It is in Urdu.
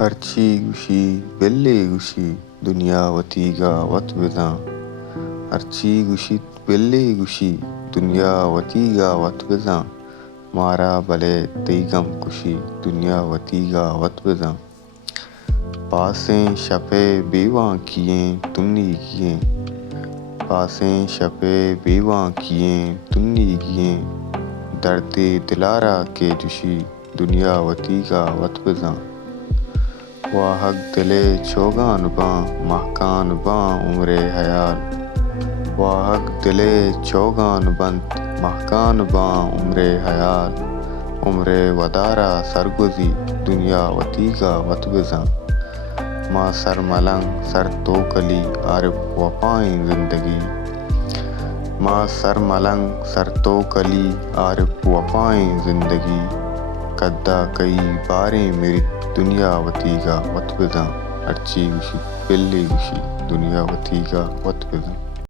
ಹರ್ಚಿ ಗುಷಿ ಬೆಲ್ಲೆ ಗುಷಿ ದುನಿಯಾ ವತೀಗ ವತ್ ಬಿದಾಂ ಹರ್ಚಿ ಗುಷಿ ಬೆಲ್ಲೆ ಗುಷಿ ದುನಿಯಾ ವತೀಗ ವತ್ ಬಿದಾಂ ಮಾರಾ ಬಲೆ ತೈಗಂ ಖುಷಿ ದುನಿಯಾ ವತೀಗ ವತ್ ಬಿದಾಂ پاسیں شپے بیواں کیے تنی کیے پاسیں شپے بیواں کیے تنی کیے درد دلارا کے جوشی دنیا وتی کا وت بزاں واہگ دلے چوگان باں مہکان باں عمر حیال واہگ دلے چوگان بند مہکان باں عمر حیال عمر ودارا سرگزی دنیا وتی کا وت بزاں ماں سر ملنگ سر تو کلی عارف وفائیں زندگی ماں سر ملنگ سر تو کلی عارف وفائیں زندگی کدا کئی باریں میری دنیا وتی کا وت بزاں ہرچی گوشی بلی گوشی دنیا وتی کا وت بزاں